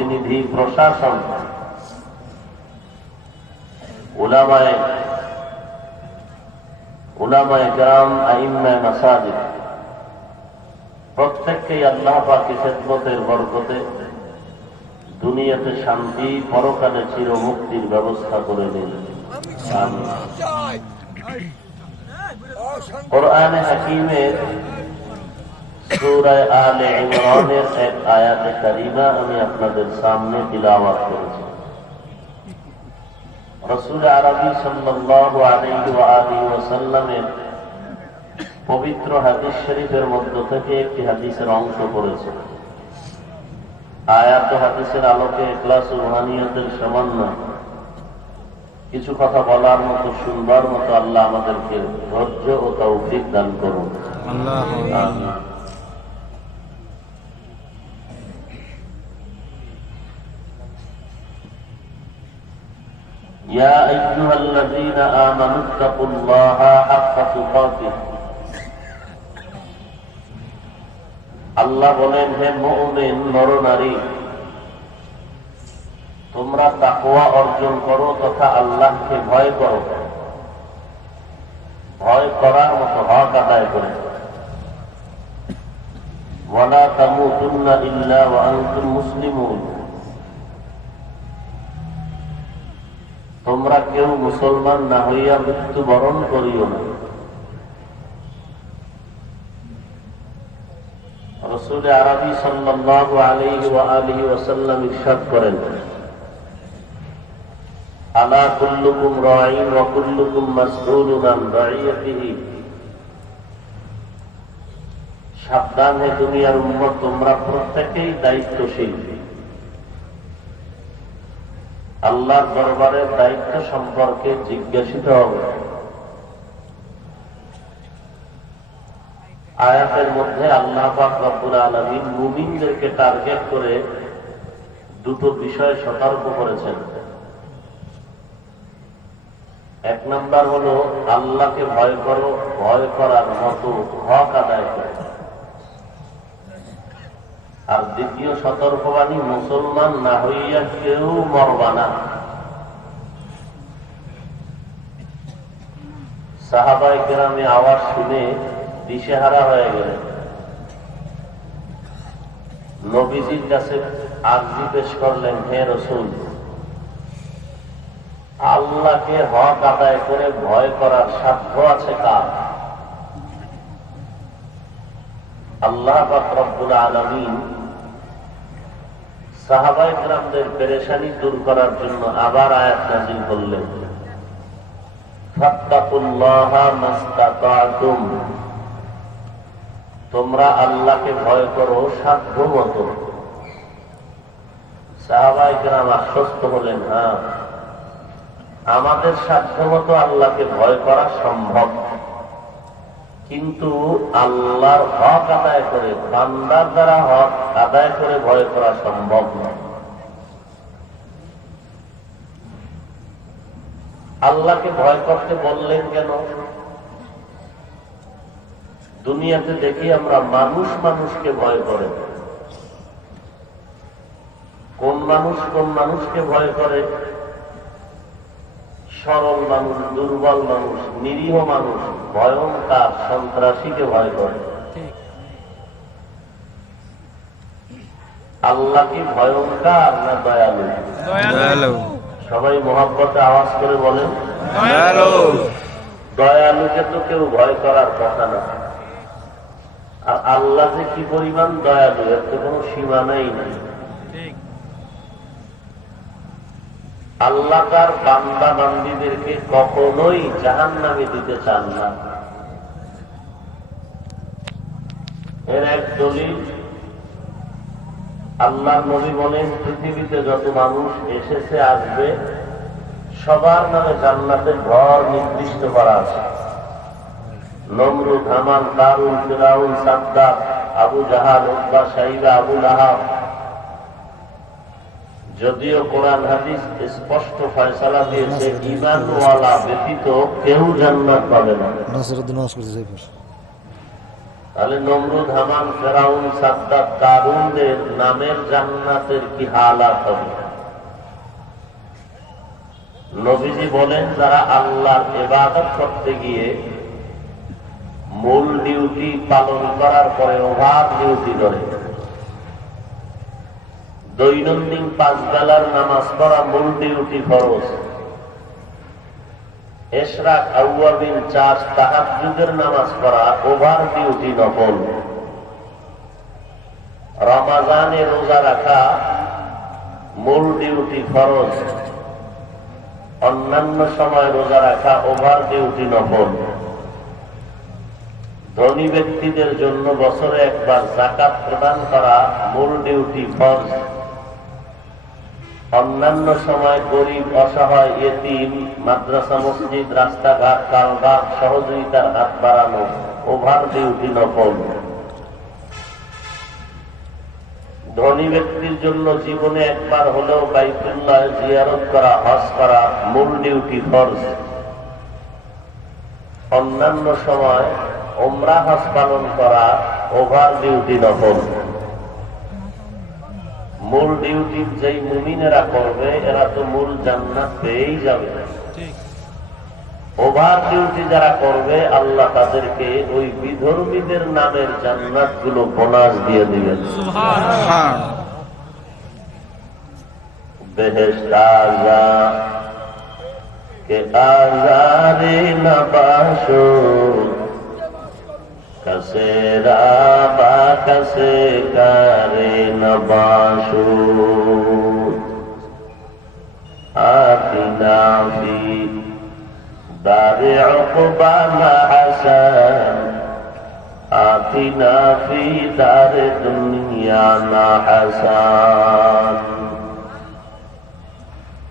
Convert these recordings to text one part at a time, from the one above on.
প্রতিনিধি প্রশাসন, উলামায়ে কেরাম, আইম্মায়ে মাসাজিদ প্রত্যেককেই আল্লাহ পাকের খেদমতের বরকতে দুনিয়াতে শান্তি, পরকালে চির মুক্তির ব্যবস্থা করে দিন। কোরআনে হাকীমের সূরা আলে ইমরানের এক আয়াতে কারিমা আমি আপনাদের সামনে তিলাওয়াত করেছি। রাসূল আরবী সাল্লাল্লাহু আলাইহি ওয়া আলিহি ওয়াসাল্লামের পবিত্র হাদিস শরীফের মধ্য থেকে একটি হাদিসের অংশ পড়েছে। আয়াত ও হাদিসের আলোকে ইখলাস ও রুহানিয়তের সমন্বয় কিছু কথা বলার মতো, শুনবার মতো আল্লাহ আমাদেরকে ধৈর্য ও তৌফিক দান করুন। আমিন। ইয়া আইয়ুহাল্লাযীনা আমানুত্তাকুল্লাহা হাক্কা তুকাতিহ। আল্লাহ বলেন, হে মুমিন নরনারী, তোমরা তাকওয়া অর্জন করো তথা আল্লাহকে ভয় করো, ভয় করার মতো হক আদায় করে। ওয়ালা তামুতুন্না ইল্লা ওয়া আনতুম মুসলিমুন। তোমরা কেউ মুসলমান না হইয়া মৃত্যুবরণ করিও না। রাসূল আরবী সাল্লাল্লাহু আলাইহি ওয়া আলিহি ওয়াসাল্লাম ইরশাদ করেন, আলা কুল্লুকুম রাঈন ওয়া কুল্লুকুম মাসউলুন আন রাইয়াতিহি। সাবধান হে দুনিয়ার উম্মত, তোমরা প্রত্যেকেই দায়িত্বশীল। আল্লাহর দরবারে দায়িত্ব সম্পর্কে জিজ্ঞাসিত হবে। আয়াতের মধ্যে আল্লাহ পাক রব্বুল আলামিন মুমিনদেরকে টার্গেট করে দুটো বিষয় সতর্ক করেছেন। এক নাম্বার হলো আল্লাহকে ভয় করো, ভয় করার মতো হক আদায় করো। আর দ্বিতীয় সতর্কবাণী, মুসলমান না হইয়া কেউ মরবা না। সাহাবায়ে কেরামে আওয়াজ শুনে দিশেহারা হয়ে গেলেন। নবীজির কাছে আরজি পেশ করলেন, হে রাসূল, আল্লাহকে হক আদায় করে ভয় করার সাধ্য আছে কার? আল্লাহ পাক রব্বুল আলামিন সাহাবায়ে কেরামদের পেরেশানি দূর করার জন্য আবার আয়াত নাযিল করলেন, ফাত্তাকুল্লাহা মাসতাতা'তুম। তোমরা আল্লাহকে ভয় করো সাধ্যমতো। সাহাবায়ে কেরাম আশ্বস্ত হলেন, হ্যাঁ, আমাদের সাধ্যমতো আল্লাহকে ভয় করা সম্ভব, কিন্তু আল্লাহর হক আদায় করে, বান্দার দ্বারা হক আদায় করে ভয় করা সম্ভব নয়। আল্লাহকে ভয় করতে বললেন কেন? দুনিয়াতে দেখি আমরা মানুষ মানুষকে ভয় করে। কোন মানুষ কোন মানুষকে ভয় করে? সরল মানুষ, দুর্বল মানুষ, নিরীহ মানুষ ভয়ঙ্কর সন্ত্রাসীকে ভয় করে। আল্লাহ কি ভয়ঙ্কর না দয়ালু? দয়ালু। সবাই মহব্বতে আওয়াজ করে বলেন, দয়ালু। দয়ালুকে তো কেউ ভয় করার কথা না। আর আল্লাহ যে কি পরিমাণ দয়ালু, এর তো কোনো সীমানাই নাই। আল্লাহ তার বান্দা বান্দীদেরকে কখনোই জাহান্নামে দিতে চান না। এর এক দলিল, আল্লাহর নবী বলেন, পৃথিবীতে যত মানুষ এসেছে আসবে সবার নামে জান্নাতের ঘর নির্দিষ্ট করা আছে। নমরুদ, হামান, কারুন, ফিরাউন, সাদ্দাত, আবু জাহাল, উতবা, শাইবা, আবু লাহাব। যদিও কোরআন হাদিস স্পষ্ট ফয়সালা দিয়েছে, ঈমানওয়ালা ব্যতীত কেউ জান্নাত পাবে না। তাহলে নমরুদ, হামান, ফেরাউন, সাদ্দাত, কারুনদের নামের জান্নাতের কি হালাত হবে? নবীজি বলেন, যারা আল্লাহর ইবাদত করতে গিয়ে মূল ডিউটি পালন করার পরে ওভার ডিউটি করে, দৈনন্দিন 5 বেলার নামাজ পড়া মূল ডিউটি ফরজ, ইশরাক, আউয়াবিন, চাষ, তাহাজ্জুদের নামাজ পড়া ওভার ডিউটি নফল, রমাজানে রোজা রাখা মূল ডিউটি ফরজ, অন্যান্য সময় রোজা রাখা ওভার ডিউটি নফল। ধনী ব্যক্তিদের জন্য বছরে একবার যাকাত প্রদান করা মূল ডিউটি ফরজ, অন্যান্য সময় গরিব, অসহায়, ইতিম, মাদ্রাসা, মসজিদ, রাস্তাঘাট, কালভার্ট সহযোগিতার হাত বাড়ানো ওভার ডিউটি নফল। ধনী ব্যক্তির জন্য জীবনে একবার হলেও বাইতুল্লাহ জিয়ারত করা, হজ করা মূল ডিউটি ফরজ, অন্যান্য সময় উমরা, হজ পালন করা ওভার ডিউটি নফল। মূল ডিউটি যেই মুমিনেরা করবে এরা তো মূল জান্নাত পেয়েই যাবে। ওভার ডিউটি যারা করবে আল্লাহ তাদেরকে ওই বিধর্মীদের নামের জান্নাত গুলো বোনাস দিয়ে দিবেন। বেহেশত আযা কে আযারে নবাশো কসে রাবা কসে কারে নবাশো আতিনা ফি দারে উকবা মা হাসান আতিনা ফি দারে দুনিয়া মা হাসান।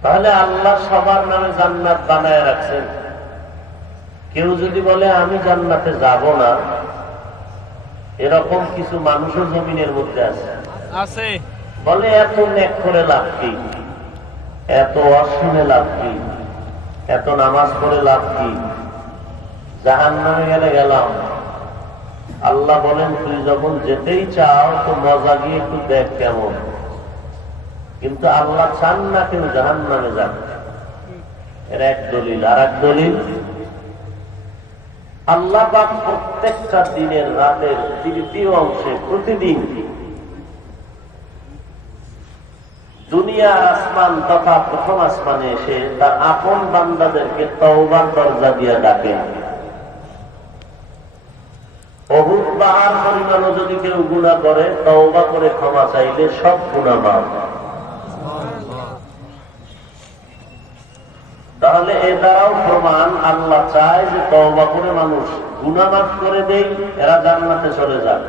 তাহলে আল্লাহ সবার নামে জান্নাত বানায় রাখছেন। কেউ যদি বলে আমি জান্নাতে যাব না, এরকম কিছু মানুষও জমিনের মধ্যে আছে। বলে এত নেক করে লাভ কি, এত অশুনে লাভ কি, এত নামাজ পড়ে লাভ কি, জাহান্নামে গেলে গেলাম। আল্লাহ বলেন, তুই যখন যেতেই চাও তো মজা গিয়ে একটু দেখ কেমন। কিন্তু আল্লাহ চান না কেউ জাহান্নামে যান। এর এক দলিল। আর এক দলিল, আল্লাহ পাক প্রত্যেকটা দিনের রাতের 3য় অংশে প্রতিদিন দুনিয়ার আসমান তথা প্রথম আসমানে এসে তার আপন বান্দাদেরকে তওবার দরজা দিয়ে ডাকেন। অহুদ পাহাড় পরিমাণও যদি কেউ গুনাহ করে তওবা করে ক্ষমা চাইলে সব গুনাহ মাফ। তাহলে এ দ্বারাও প্রমাণ আল্লাহ চায় যে তওবা করে মানুষ গুনাহ মাফ করে দেই, এরা জান্নাতে চলে যাবে।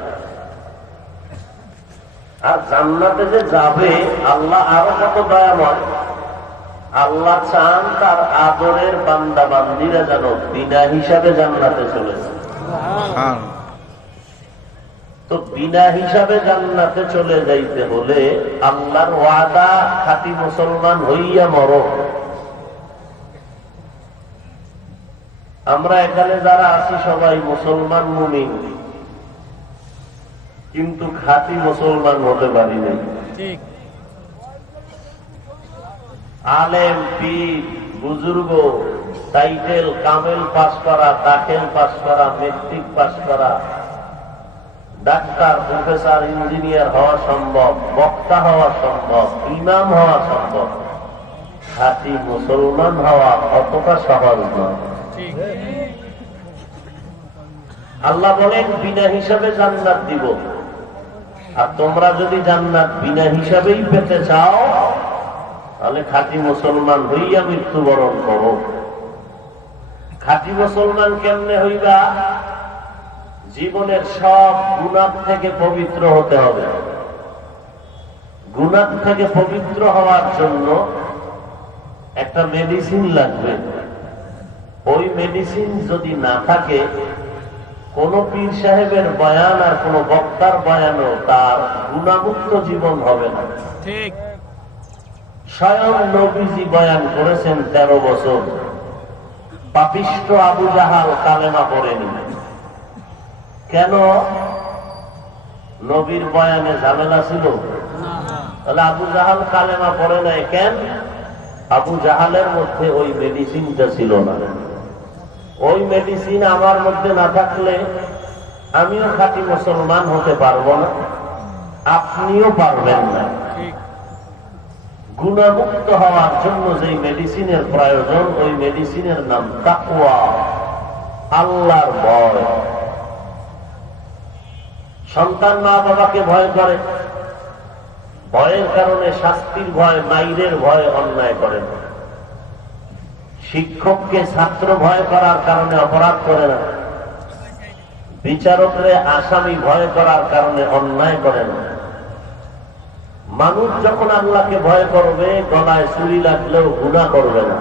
আর জান্নাতে যে যাবে আল্লাহ আরো কত দয়াময়। আল্লাহ চান তার আদরের বান্দা বান্দিরা যেন বিনা হিসাবে জান্নাতে চলে যায়। তো বিনা হিসাবে জান্নাতে চলে যাইতে হলে আল্লাহর ওয়াদা, খাঁটি মুসলমান হইয়া মরো। আমরা এখানে যারা আছি সবাই মুসলমান মুমিন, কিন্তু খাঁটি মুসলমান হতে পারি নাই। আলেম, পীর, বুজুর্গ, টাইটেল, কামেল পাস করা, দাখিল পাস করা, মেট্রিক পাস করা, ডাক্তার, প্রফেসর, ইঞ্জিনিয়ার হওয়া সম্ভব, বক্তা হওয়া সম্ভব, ইমাম হওয়া সম্ভব। খাঁটি মুসলমান হওয়া অতটা সহজ নয়। আল্লাহ বলেন বিনা হিসাবে জান্নাত দিব। আর তোমরা যদি জান্নাত বিনা হিসাবেই পেতে চাও তাহলে খাঁটি মুসলমান হইয়া মৃত্যুবরণ করো। খাঁটি মুসলমান কেমনে হইবা? জীবনের সব গুনাহ থেকে পবিত্র হতে হবে। গুনাহ থেকে পবিত্র হওয়ার জন্য একটা মেডিসিন লাগবে। ওই মেডিসিন যদি না থাকে, কোন পীর সাহেবের বয়ান আর কোন বক্তার বয়ানও তার গুনাহমুক্ত জীবন হবে না। ঠিক। স্বয়ং নবীজি বয়ান করেছেন 13 বছর। পাপিষ্ঠ আবু জাহাল কালেমা পড়েনি। কেন নবীর বয়ানে ঝামেলা ছিল? তাহলে আবু জাহাল কালেমা পড়ে নাই কেন? আবু জাহালের মধ্যে ওই মেডিসিনটা ছিল না। ওই মেডিসিন আমার মধ্যে না থাকলে আমিও খাঁটি মুসলমান হতে পারবো না, আপনিও পারবেন না। গুণামুক্ত হওয়ার জন্য যে মেডিসিনের প্রয়োজন, ওই মেডিসিনের নাম তাকওয়া, আল্লাহর ভয়। সন্তান মা বাবাকে ভয় করে, ভয়ের কারণে শাস্তির ভয়, মাইরের ভয় অন্যায় করে না। শিক্ষককে ছাত্র ভয় করার কারণে অপরাধ করে না। বিচারকরে আসামি ভয় করার কারণে অন্যায় করে না। মানুষ যখন আল্লাহকে ভয় করবে, গলায় ছুরি লাগলেও গুনাহ করবে না,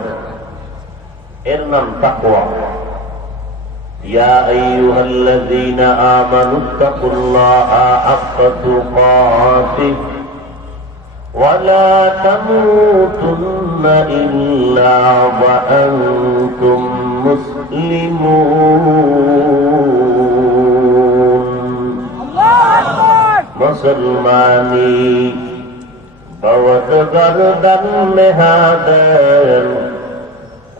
এর নাম তাকওয়া। ইয়া আইয়ুহাল্লাযীনা আমানুত্তাকুল্লাহা হাক্কা তুকাতিহ ওয়া লা তামুতুন্না ইল্লা ওয়া আনতুম মুসলিমুন। মুসলমানি बहुत गर्दन में हादर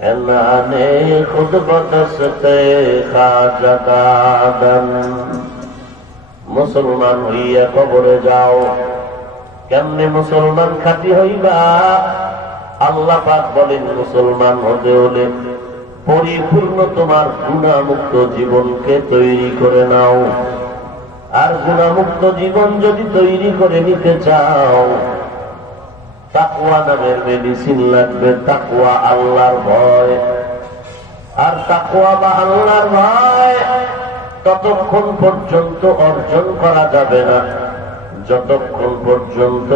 एनाने खुद बदस्ते खाजकादन। मुसलमान হইয়া কবরে যাও। কেমনে মুসলমান খাঁটি হইবা? আল্লাহ পাক বলেন, মুসলমান হতে হলে পরিপূর্ণ তোমার গুনাহমুক্ত জীবনকে তৈরি করে নাও। আর গুনাহমুক্ত জীবন যদি তৈরি করে নিতে চাও, তাকওয়া নামের মেডিসিন লাগবে। তাকওয়া আল্লাহর ভয়। আর তাকওয়া বা আল্লাহর ভয় ততক্ষণ পর্যন্ত অর্জন করা যাবে না যতক্ষণ পর্যন্ত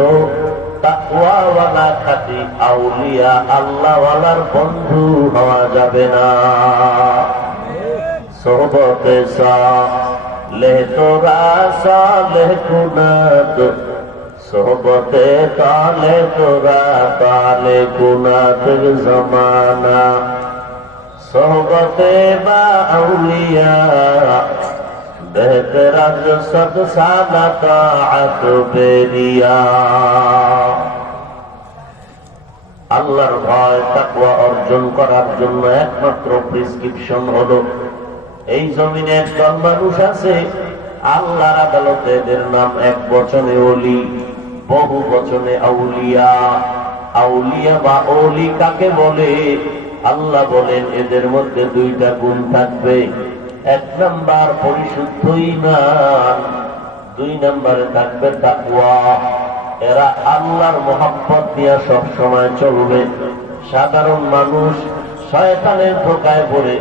তাকওয়াওয়ালা খাঁটি আউলিয়া আল্লাহওয়ালার বন্ধু হওয়া যাবে না। সোহবতে সালেহ তোরা সালেহ কুনাত, सोहबते काले तोरा काले गुनाह जमाना, सोहबते बा औलिया बेहतरा सद साला ताअत बेरिया। আল্লাহর ভয় তাকওয়া অর্জন করার জন্য একমাত্র প্রেসক্রিপশন হলো, এই জমিনে একদল মানুষ আছে আল্লাহর আদালতে এদের নাম এক বচনে ওলি, বহু বচনে আউলিয়া। আউলিয়া বা ওলি কাকে বলে? আল্লাহ বলেন এদের মধ্যে দুইটা গুণ থাকবে। এক নাম্বার পরিশুদ্ধ ঈমান, দুই নাম্বারে থাকবে তাকওয়া। এরা আল্লাহর মহব্বত নিয়ে সব সময় চলবে। সাধারণ মানুষ শয়তানের ধোঁকায় পড়ে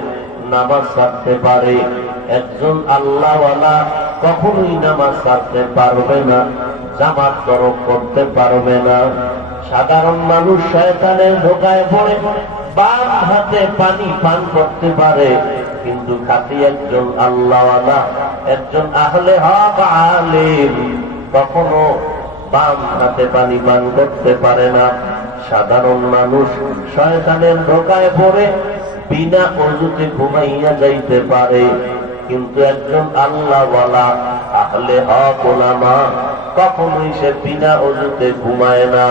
নামাজ ছাড়তে পারে, একজন আল্লাহওয়ালা কখনোই নামাজ ছাড়তে পারবে না, জামাত তরক করতে পারবে না। সাধারণ মানুষ শয়তানের ধোঁকায় পড়ে বাম হাতে পানি পান করতে পারে, কিন্তু খাঁটি একজন আল্লাহওয়ালা, একজন আহলে হক আলিম কখনো বাম হাতে পানি পান করতে পারে না। সাধারণ মানুষ শয়তানের ধোঁকায় পড়ে বিনা ওযুতে ঘুমাইয়া যাইতে পারে, কিন্তু একজন আল্লাহওয়ালা আহলে হক উলামা কখনোই সে বিনা ওযুতে ঘুমায় না।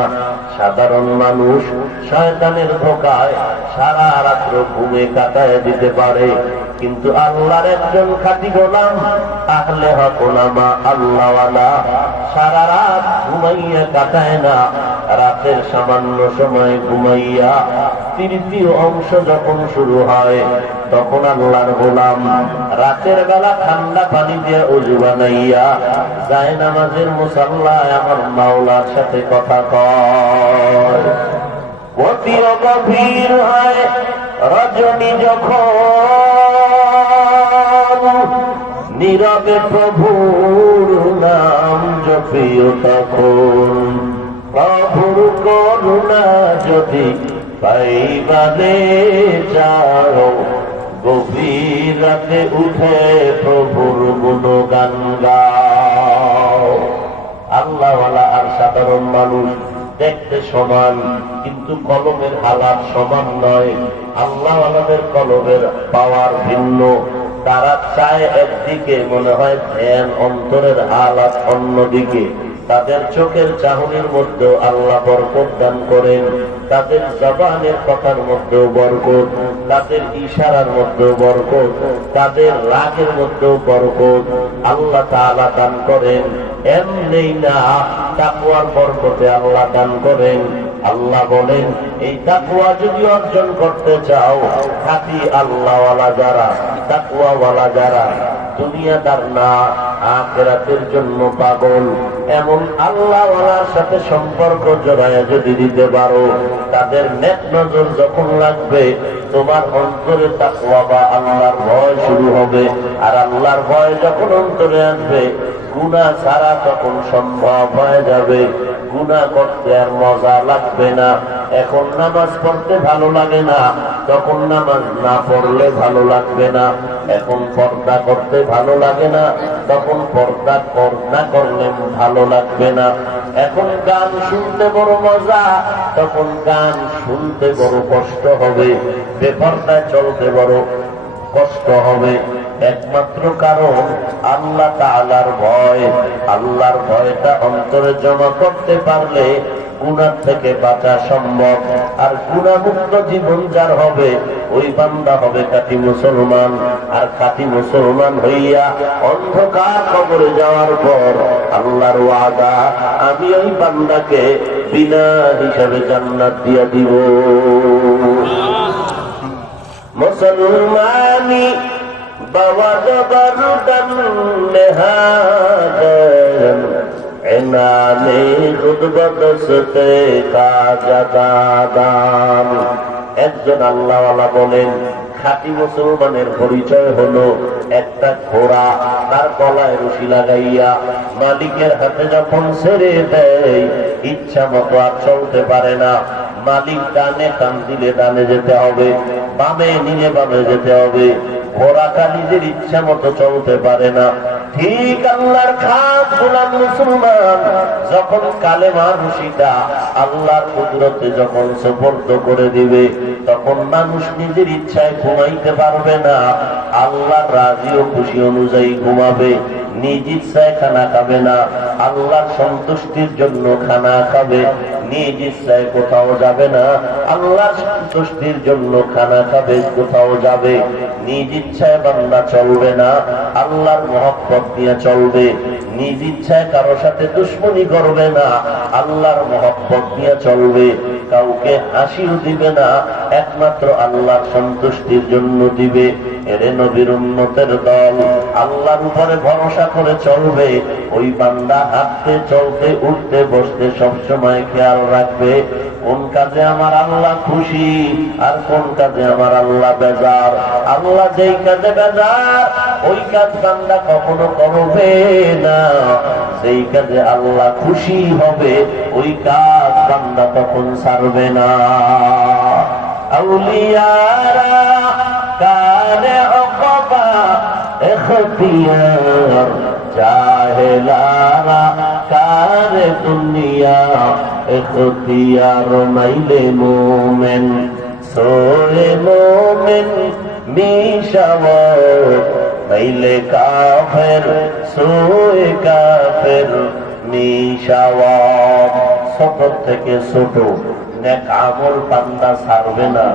সাধারণ মানুষ শয়তানের ধোঁকায় সারা রাত্র ঘুমে কাটায় দিতে পারে, কিন্তু আল্লাহর একজন খাঁটি গোলাম আহলে হক উলামা আল্লাহওয়ালা সারা রাত ঘুমাইয়া কাটায় না। রাতের সামান্য সময় ঘুমাইয়া তৃতীয় অংশ যখন শুরু হয়, তখন আল্লাহর গোলাম রাতের বেলা ঠান্ডা পানি দিয়ে ওযু বানাইয়া যায় নামাজের মুসাল্লায় আমার মাওলার সাথে কথা কয়। অতি গভীর হয় রজনী যখন, নীরবে প্রভুর নাম জপিও তখন। প্রভুর করুণা যদি পাইবারে চাও, গভীর রাতে উঠে প্রভুর গুণগান গাও। আল্লাহওয়ালা আর সাধারণ মানুষ দেখতে সমান, কিন্তু কলমের হালাত সমান নয়। আল্লাহওয়ালাদের কলমের পাওয়ার ভিন্ন, তারা চায় একদিকে, মনে হয় ধ্যান অন্তরের হালাত অন্যদিকে। তাদের চোখের চাহনির মধ্যেও আল্লাহ বরকত দান করেন, তাদের জবানের কথার মধ্যেও বরকত, তাদের ইশারার মধ্যেও বরকত, তাদের রাগের মধ্যেও বরকত আল্লাহ তাআলা দান করেন। এমনি না, তাকওয়ার বরকতে আল্লাহ দান করেন। আল্লাহ বলেন, এই তাকওয়া যদি অর্জন করতে চাও, খাঁটি আল্লাহওয়ালা যারা, তাকওয়াওয়ালা যারা, দুনিয়াদার না, আখিরাতের জন্য পাগল, এমন আল্লাহওয়ালার সাথে সম্পর্ক জড়ায় যদি দিতে পারো, তাদের নেক নজর যখন লাগবে, তোমার অন্তরে তাকওয়া বা আল্লাহর ভয় শুরু হবে। আর আল্লাহর ভয় যখন অন্তরে আসবে, গুনাহ ছাড়া তখন সম্ভব হয়ে যাবে। গুনাহ করতে আর মজা লাগবে না। এখন নামাজ পড়তে ভালো লাগে না, তখন নামাজ না পড়লে ভালো লাগবে না। এখন পর্দা করতে ভালো লাগে না, তখন পর্দা না করলে ভালো লাগবে না। এখন গান শুনতে বড় মজা, তখন গান শুনতে বড় কষ্ট হবে। বেপরদায় চলতে বড় কষ্ট হবে। একমাত্র কারণ আল্লাহ তাআলার ভয়। আল্লাহর ভয়টা অন্তরে জমা করতে পারলে গুনাহ থেকে বাঁচা সম্ভব। আর গুনাহমুক্ত জীবন যার হবে, ওই বান্দা হবে খাঁটি মুসলমান। আর খাঁটি মুসলমান হইয়া অন্ধকার কবরে যাওয়ার পর আল্লাহর ওয়াদা, আমি ওই বান্দাকে বিনা হিসাবে জান্নাত দিয়া দিব। মুসলমানি বাওয়াদ বারুদান নেহাদান এনানে খুদবতসতে কাজাদান। একজন আল্লাহওয়ালা বলেন, খাঁটি মুসলমানের পরিচয় হলো একটা ঘোড়া তার গলায় রশি লাগাইয়া মালিকের হাতে যখন ছেড়ে দেয়, ইচ্ছা মতো আর চলতে পারে না। মালিক ডানে টান দিলে ডানে যেতে হবে, বামে নিলে বামে যেতে হবে। ঘোড়াটা নিজের ইচ্ছা মতো চলতে পারে না। ঠিক আল্লাহর খাস গোলাম মুসলমান যখন কালেমার রশিটা আল্লাহর কুদরতে যখন সুপর্দ করে দিবে, তখন মানুষ নিজের ইচ্ছায় ঘুমাইতে পারবে না। আল্লাহর রাজি ও খুশি অনুযায়ী ঘুমাবে। নিজ ইচ্ছায় খানা খাবে না, আল্লাহর সন্তুষ্টির জন্য খানা খাবে। নিজ ইচ্ছায় কোথাও যাবে না, আল্লাহর সন্তুষ্টির জন্য খানা খাবে, কোথাও যাবে। নিজ ইচ্ছায় বান্দা চলবে না, আল্লাহর মহব্বত নিয়ে চলবে। নিজ ইচ্ছায় কারো সাথে দুশ্মনী করবে না, আল্লাহর মহব্বত নিয়ে চলবে। কাউকে হাসিও দিবে না, একমাত্র আল্লাহর সন্তুষ্টির জন্য দিবে। এরে নবীর উম্মতের দল, আল্লাহর উপরে ভরসা করে চলবে। ওই বান্দা হাঁটতে চলতে উঠতে বসতে সবসময় খেয়াল রাখবে, কোন কাজে আমার আল্লাহ খুশি আর কোন কাজে আমার আল্লাহ বেজার। আল্লাহ যেই কাজে বেজার, ওই কাজ বান্দা কখনো করবে না। যেই কাজে আল্লাহ খুশি হবে, ওই কাজ বান্দা তখন ছাড়বে না। আউলিয়ারা কারে ওকবা এখতিয়ার, জাহেলারা কারে দুনিয়া এখতিয়ার। মাইলে মোমেন সোয়ে মোমেন মিশাওয়ার, মাইলে কাফের সোয়ে কাফের মিশাওয়ার। ছোট থেকে ছোট নেক আমল বান্দা ছাড়বে না।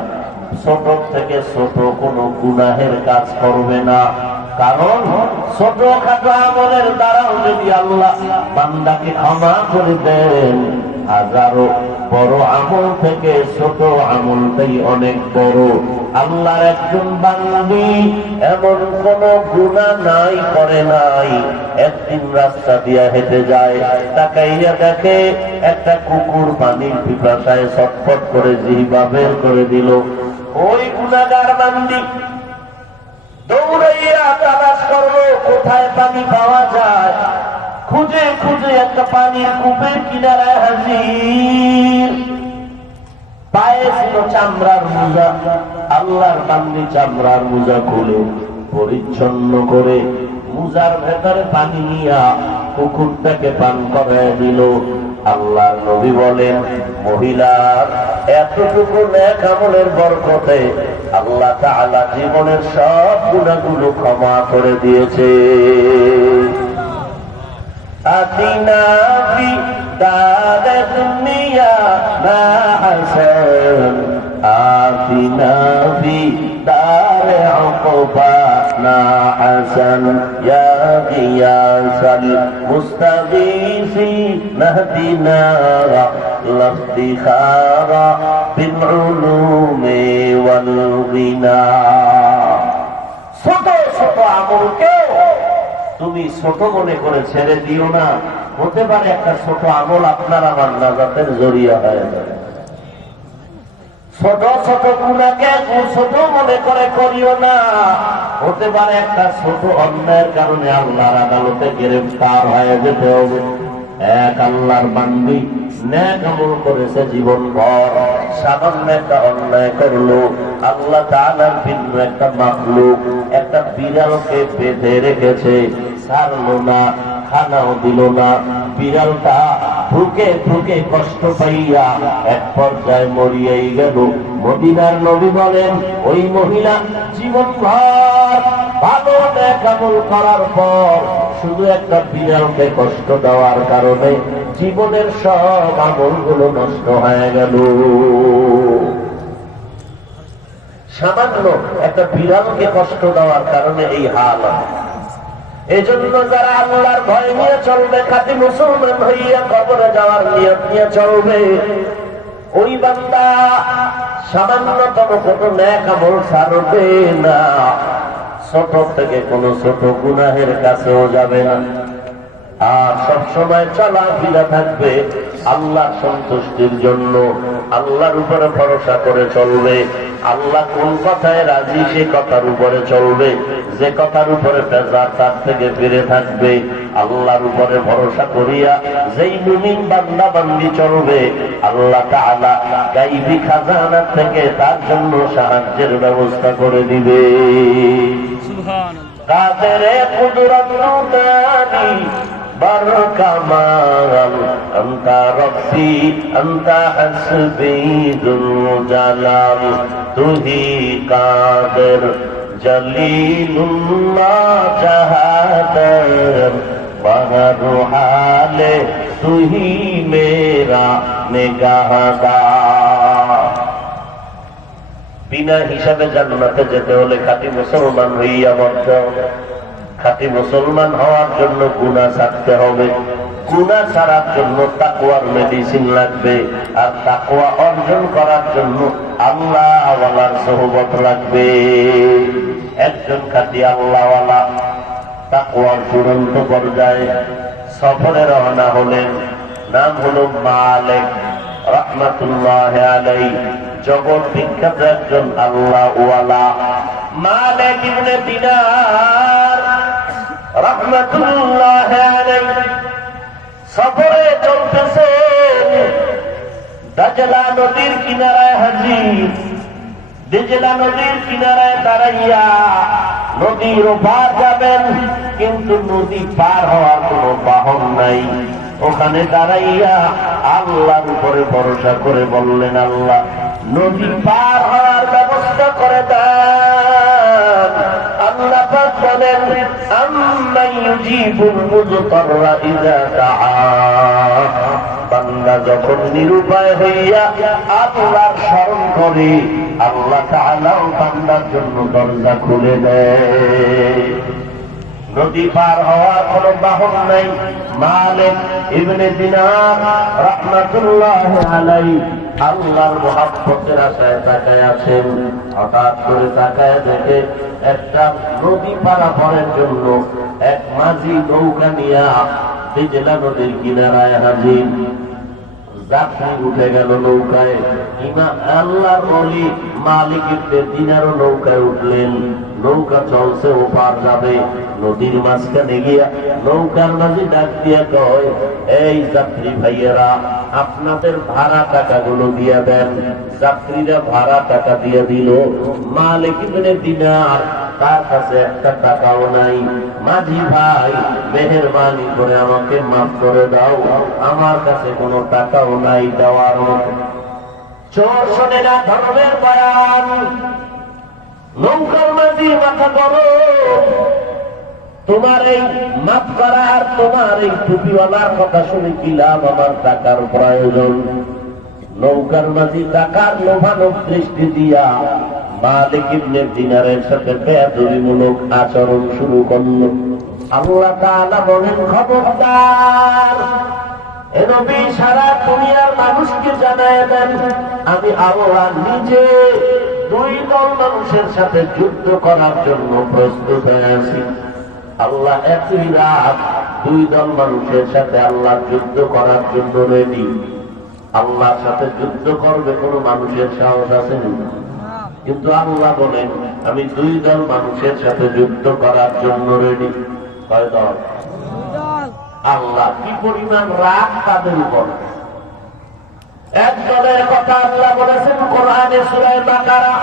ছোট থেকে ছোট কোনো গুনাহের কাজ করবে না। কারণ ছোট খাটো আমলের দ্বারাও যদি আল্লাহ বান্দাকে ক্ষমা করে দেন, হাজারো বড় আমল থেকে ছোট আমলটাই অনেক বড়। আল্লাহর একজন বান্দি এমন কোন গুনাহ নাই করে নাই। একদিন রাস্তা দিয়া হেঁটে যায়, তাকাইয়া দেখে একটা কুকুর পানির পিপাসায় ছটফট করে জিহ্বা বের করে দিল। ওই গুনাহগার বান্দি দৌড়াইয়া তালাশ করলো কোথায় পানি পাওয়া যায়। খুঁজে খুঁজে একটা পানির কূপের কিনারায় হাজির। পায়ে ছিল চামড়ার মোজা। আল্লাহর বান্দি চামড়ার মোজা খুলে পরিচ্ছন্ন করে মুজার ভেতরে পানি নিয়া কুকুরটাকে পান করায় দিল। আল্লাহ নবী বলেন মহিলার এতটুকু নেক আমলের বরকতে আল্লাহ তাআলা জীবনের সব গুনাহগুলো ক্ষমা করে দিয়েছে। আতিনা ফি দারে দুনিয়া মা হাসান আতিনা ফি দারে উকবা না হাসান ইয়া গিয়াসাল মুস্তাগীসি নাহদিনা লাফতিখারা বিল উলুমি ওয়াল গিনা। ছোট ছোট আমলকে তুমি ছোট মনে করে ছেড়ে দিও না। হতে পারে একটা ছোট আমল আপনার আমার নাজাতের জরিয়া হয়ে যাবে। ছোট ছোট গুনাহকে ছোট মনে করে করিও না। হতে পারে একটা ছোট অন্যায়ের কারণে আল্লাহর আদালতে গ্রেফতার হয়ে যেতে হবে। এক আল্লাহর বান্দী নেক আমল করেছে জীবন ভর, সামান্য একটা অন্যায় করলো, আল্লাহ তাআলার ভিন্ন একটা মাখলুক একটা বিড়ালকে বেঁধে রেখেছে, ছাড়লো না, খানাও দিল না। বিড়ালটা ঢুকে ঢুকে কষ্ট পাইয়া এক পর্যায়ে মরিয়াই গেল। মদিনার নবী বলেন ওই মহিলা জীবন ভর ভালো নেক আমল করার পর শুধু একটা বিড়ালকে কষ্ট দেওয়ার কারণে জীবনের সব আমলগুলো নষ্ট হয়ে গেল। সামান্য একটা বিড়ালকে কষ্ট দেওয়ার কারণে এই হাল। এই জন্য যারা আল্লাহর ভয় নিয়ে চলবে, খাঁটি মুসলমান হইয়া কবরে যাওয়ার নিয়ত নিয়ে চলবে, ওই বান্দা সামান্যতম ছোট নেক আমল ছাড়বে না। ছোট থেকে কোন ছোট গুনাহের কাছেও যাবে না। আর সবসময় চলাফেরা থাকবে আল্লাহর সন্তুষ্টির জন্য, আল্লাহর উপরে ভরসা করে চলবে। আল্লাহ কোন কথায় রাজি সে কথার উপরে চলবে, যে কথার উপরে বেজার তার থেকে ফিরে থাকবে। আল্লাহর উপরে ভরসা করিয়া যেই মুমিন বান্দা বান্দি চলবে, আল্লাহ তাআলা গায়বী খাজানা থেকে তার জন্য সাহায্যের ব্যবস্থা করে দিবে। সুবহানাল্লাহ। কাদেরে কুদরত নুদানি বরকামাল আনতা রব্বি আনতা হাসবি যুল জালাল তুহি কাদের জলিলুল্লাহ জাহাদার বাহরু হালে তুহি মেরা নিগাহদার। বিনা হিসাবে জান্নাতে যেতে হলে খাঁটি মুসলমান হইয়া মরতে হবে। খাঁটি মুসলমান হওয়ার জন্য গুনাহ ছাড়তে হবে। গুনাহ ছাড়ার জন্য তাকওয়ার মেডিসিন লাগবে। আর তাকওয়া অর্জন করার জন্য আল্লাহওয়ালার সোহবত লাগবে। একজন খাঁটি আল্লাহওয়ালা তাকওয়ার চূড়ান্ত পর্যায়ে সফরে রওনা হলেন। নাম হলো মালিক রাহমাতুল্লাহ আলাইহি। জগৎ বিখ্যাত একজন আল্লাহওয়ালা মালিক ইবনে দিনার রাহমাতুল্লাহ আলাইহি সফরে চলতেছেন। দাজলা নদীর কিনারায় হাজির। দিজলা নদীর কিনারায় দাঁড়াইয়া নদীর ওপার যাবেন, কিন্তু নদী পার হওয়ার কোনো বাহন নাই। ওখানে দাঁড়াইয়া আল্লাহর উপরে ভরসা করে বললেন, আল্লাহ নদী পার হওয়ার ব্যবস্থা করে দেন। আল্লাহ পাক বলেন, আম্মা ইউজিবুল মুযতাররা ইযা দাআ। বান্দা যখন নিরুপায় হইয়া আল্লাহর স্মরণ করে, আল্লাহ তাআলাও বান্দার জন্য দরজা খুলে দেয়। নদী পার হওয়ার কোন বাহন নাই। মালিক ইবনে দিনার রাহমাতুল্লাহ আলাইহি আল্লাহর মহব্বতের আশায় তাকায় আছেন। হঠাৎ করে তাকায় দেখে একটা নদী পারাপারের জন্য এক মাঝি নৌকা নিয়ে দিজলা নদীর কিনারায় হাজির। যাত্রী উঠে গেল নৌকায়। আল্লাহর ওলি মালিক ইবনে দিনারও নৌকায় উঠলেন। নৌকা চলছে, ওপার যাবে। নদীর মাঝখানে গিয়া নৌকার মাঝে ডাক দিয়া কয়, এই যাত্রী ভাইয়েরা, আপনাদের ভাড়া টাকাগুলো দিয়া দেন। যাত্রীরা ভাড়া টাকা দিয়ে দিল। মালিক ইবনে দিনার তার কাছে একটা টাকাও নাই। মাঝি ভাই, মেহেরবানি করে আমাকে মাফ করে দাও, আমার কাছে কোনো টাকাও নাই দেওয়ার মতো। চোর শোনে না ধর্মের বয়ান, নৌকার মাঝি মাথা করো, তোমার এই মাফ করা আর তোমার এই টুপিওয়ালার কথা শুনে কি লাভ, আমার টাকার প্রয়োজন। নৌকার মাঝি টাকার লোভানোর দৃষ্টি দিয়া মালিক ইবনে দিনারের সাথে বেয়াদবিমূলক আচরণ শুরু করল। আল্লাহ তাআলা বলেন, খবরদার, এ নবী সারা দুনিয়ার মানুষকে জানায় দেন, আমি আল্লাহ নিজে দুই দল মানুষের সাথে যুদ্ধ করার জন্য প্রস্তুত হয়ে আছি। আল্লাহ একই রাত দুই দল মানুষের সাথে আল্লাহ যুদ্ধ করার জন্য রেডি। আল্লাহর সাথে যুদ্ধ করবে কোন মানুষের সাহস আছে না, কিন্তু আল্লাহ বলেন আমি দুই দল মানুষের সাথে যুদ্ধ করার জন্য রেডি। কয় দল? আল্লাহ কি পরিমাণ রাগ তাদের উপর। এক দলের কথা আল্লাহ বলেছেন কোরআনে সূরা বাকারা,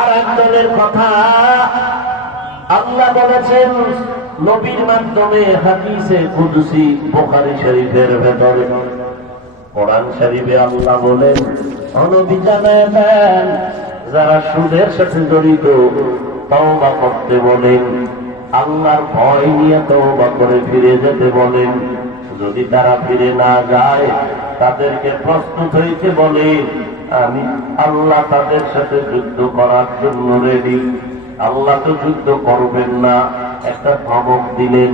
আর এক দলের কথা আল্লাহ বলেছেন নবীর মাধ্যমে হাদিসে কুদসি বুখারী শরীফের ভেতরে। কোরআন শরীফে আল্লাহ বলেন, নবী জানায় দেন যারা সুদের সাথে জড়িত তওবা করতে বলেন, আল্লাহর ভয় নিয়ে তওবা করে ফিরে যেতে বলেন। যদি তারা ফিরে না যায় তাদেরকে প্রস্তুত হইতে বলেন, আমি আল্লাহ তাদের সাথে যুদ্ধ করার জন্য রেডি। আল্লাহ তো যুদ্ধ করবেন না, একটা ধমক দিলেন,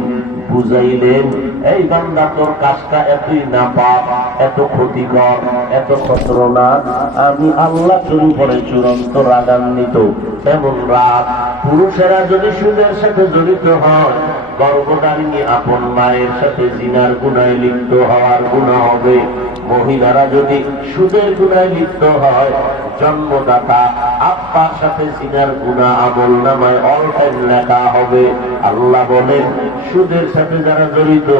বুঝাইলেন, এই বান্দা তোর কাজটা এতই না পাপ, এত ক্ষতিকর, এত খতরনাক, আমি আল্লাহ তোর উপরে চূড়ান্ত রাগান্বিত। তেমন রাগ পুরুষেরা যদি সুদের সাথে জড়িত হয়, গর্ভধারিণী আপন মায়ের সাথে জিনার গুনায় লিপ্ত হওয়ার গুনাহ হবে। মহিলারা যদি সুদের গুনায় লিপ্ত হয়, জন্মদাতা আব্বার সাথে জিনার গুনাহ আমল নামায় অল টাইম লেখা হবে। আল্লাহ বলেন সুদের সাথে যারা জড়িত,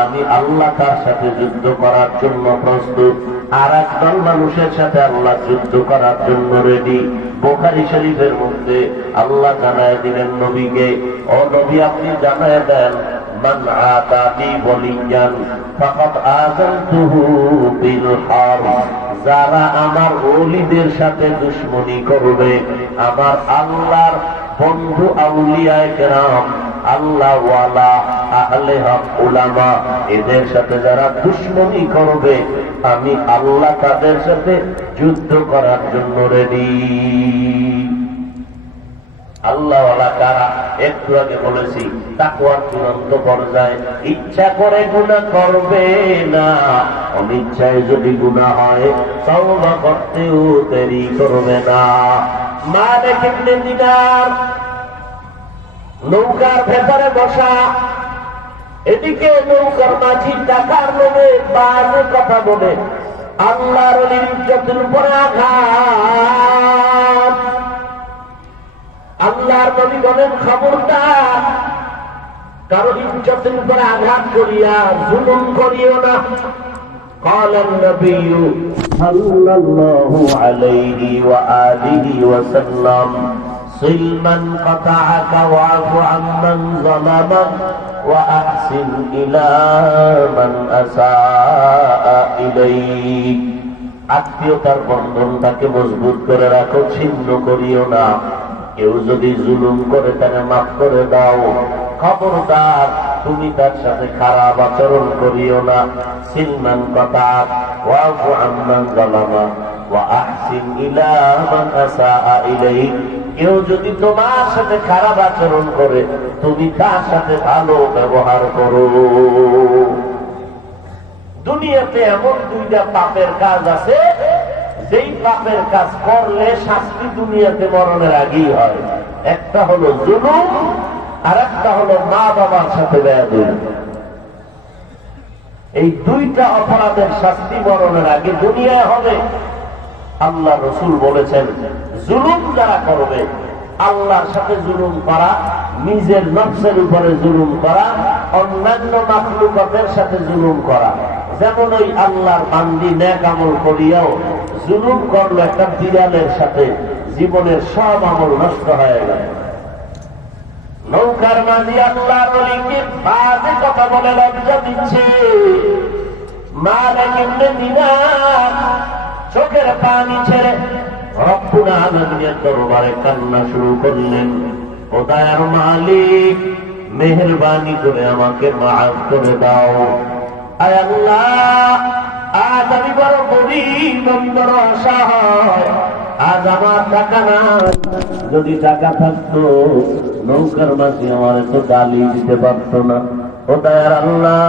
আমি আল্লাহ তার সাথে যুদ্ধ করার জন্য প্রস্তুত। আর একদল মানুষের সাথে আল্লাহ যুদ্ধ করার জন্য রেডি। বুখারী শরীফের মধ্যে আল্লাহ জানায় দিলেন নবীকে, ও নবী আপনি জানায় দেন, মান আতানি ওয়ালিয়ান ফাকাদ আযানতুহু বিল হারব, যারা আমার ওলিদের সাথে দুশমনি করবে, আমার আল্লাহর বন্ধু আউলিয়ায়ে কেরাম, আল্লাহ ওয়ালা আহলে হক উলামা, এদের সাথে যারা দুশমনি করবে, আমি আল্লাহ তাদের সাথে যুদ্ধ করার জন্য রেডি। আল্লাহ ওয়ালা কারা? একটু আগে বলেছি তাকওয়ার চূড়ান্ত পর্যায়ে। ইচ্ছা করে গুনাহ করবে না, অনিচ্ছায় যদি গুনাহ হয় তওবা করতেও দেরি করবে না। মালিক ইবনে দিনার নৌকার ভেতরে বসা, এদিকে নৌকার মাঝি টাকার লোভে বাজে কথা বলে আল্লাহর ওলির ইজ্জতের উপরে আঘাত। আল্লাহর নবী বলেন, খবরদার, কারো ইজ্জতের উপরে আঘাত করিয়া জুলুম করিও না। قال النبي صلى الله عليه وآله وسلم صل من قطعك واعف عمن ظلمك وأحسن إلى من أساء إليك। আত্মীয়তার বন্ধনটাকে মজবুত করে রাখো, ছিন্ন করিও না। কেউ যদি জুলুম করে তাকে মাফ করে দাও। খবরদার, তুমি তার সাথে খারাপ আচরণ করিও না। সিলমান কথা ওয়াফু আম্মান যালামা ওয়া আহসিন ইলা মান আসাআ ইলাইক। কেউ যদি তোমার সাথে খারাপ আচরণ করে, তুমি তার সাথে ভালো ব্যবহার করো। দুনিয়াতে এমন দুইটা পাপের কাজ আছে, যেই পাপের কাজ করলে শাস্তি দুনিয়াতে মরণের আগেই হয়। একটা হলো জুলুম, আর একটা হলো মা বাবার সাথে বেয়াদবি। এই দুইটা অপরাধের শাস্তি মরণের আগে দুনিয়ায় হবে। আল্লাহ রাসূল বলেছেন, জুলুম যারা করবে, আল্লাহর সাথে জুলুম করা, নিজের নফসের উপরে জুলুম করা, অন্যান্য মাখলুকাতের সাথে জুলুম করা। যেমন ওই আল্লাহর বান্দি নেক আমল করিয়াও জুলুম করলো একটা বিড়ালের সাথে, জীবনের সব আমল নষ্ট হয়ে গেল। নৌকার মাঝি আল্লাহর ওলিকে বাজে কথা বলে লজ্জা দিচ্ছে। মালিক ইবনে দিনার চোখের পানি ছেড়ে রব্বুল আলামিনের দরবারে কান্না শুরু করলেন, ও দয়ার মালিক, মেহেরবানি করে আমাকে মাফ করে দাও। আয় আল্লাহ, আজ আমি বড় গরীব, আমি বড় অসহায়, আজ আমার টাকা নাই, যদি টাকা থাকতো নৌকার মাঝি আমার তো গালি দিতে পারতো না। ও দয়ার আল্লাহ,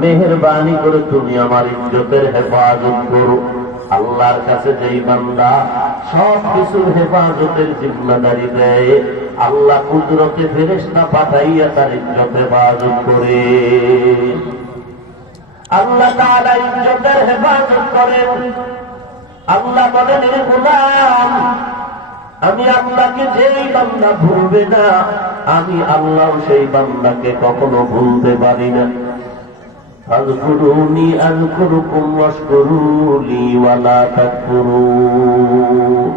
মেহেরবানি করে তুমি আমার ইজ্জতের হেফাজত করো। আল্লাহর কাছে যেই বান্দা সব কিছুর হেফাজতের জিম্মাদারি দেয়, আল্লাহ কুদরতে ফেরেশতা পাঠাইয়া তার ইজ্জত হেফাজত করে। আল্লাহ তাআলা ইজ্জতের হেফাজত করেন। আল্লাহ বলেন, হে গোলাম, আমি আল্লাহকে যেই বান্দা ভুলবে না, আমি আল্লাহ সেই বান্দাকে কখনো ভুলতে পারি না। ফাযকুরুনি আযকুরুকুম ওয়াশকুরু লি ওয়া লা তাকফুরুন।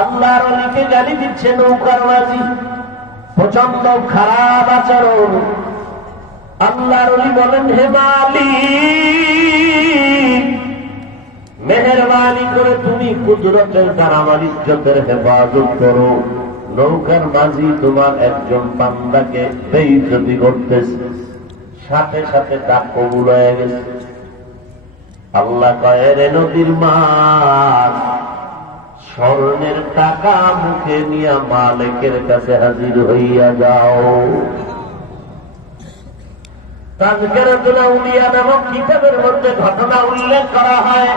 আল্লাহর ওলিকে গালি দিচ্ছে নৌকার মাঝি, প্রচন্ড খারাপ আচরণ। আল্লাহর ওলি বলেন, হে মালিক, মেহেরবানি করে তুমি কুদরতের দ্বারা আমার ইজ্জতের হেফাজত করো। নৌকার মাঝি তোমার একজন বান্দাকে বেইজ্জতি করতেছে, সাথে সাথে ডাক কবুল হয়ে গেছে। আল্লাহ কয়, রে নদীর মাছ, স্বর্ণের টাকা মুখে নিয়ে মালিকের কাছে হাজির হইয়া যাও। তাযকিরাতুল আউলিয়া নামক কিতাবের মধ্যে ঘটনা উল্লেখ করা হয়।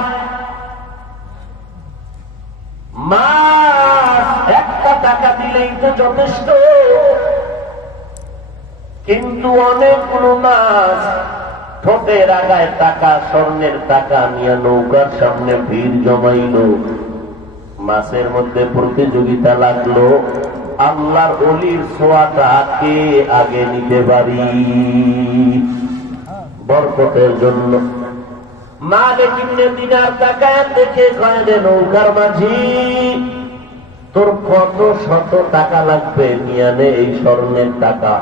মাছ একটা টাকা দিলেই তো যথেষ্ট, কিন্তু অনেকগুলো মাছ ঠোঁটের আগায় টাকা, স্বর্ণের টাকা নিয়ে নৌকার সামনে ভিড় জমাইল। মাছের মধ্যে প্রতিযোগিতা লাগলো, আল্লাহর ওলির ছোঁয়াটা কে আগে নিতে পারি, বরকতের জন্য। মালিক ইবনে দিনার টাকা দেখে কয়, রে নৌকার মাঝি, তোর কত শত টাকা লাগবে, নিয়ে নে এই স্বর্ণের টাকা।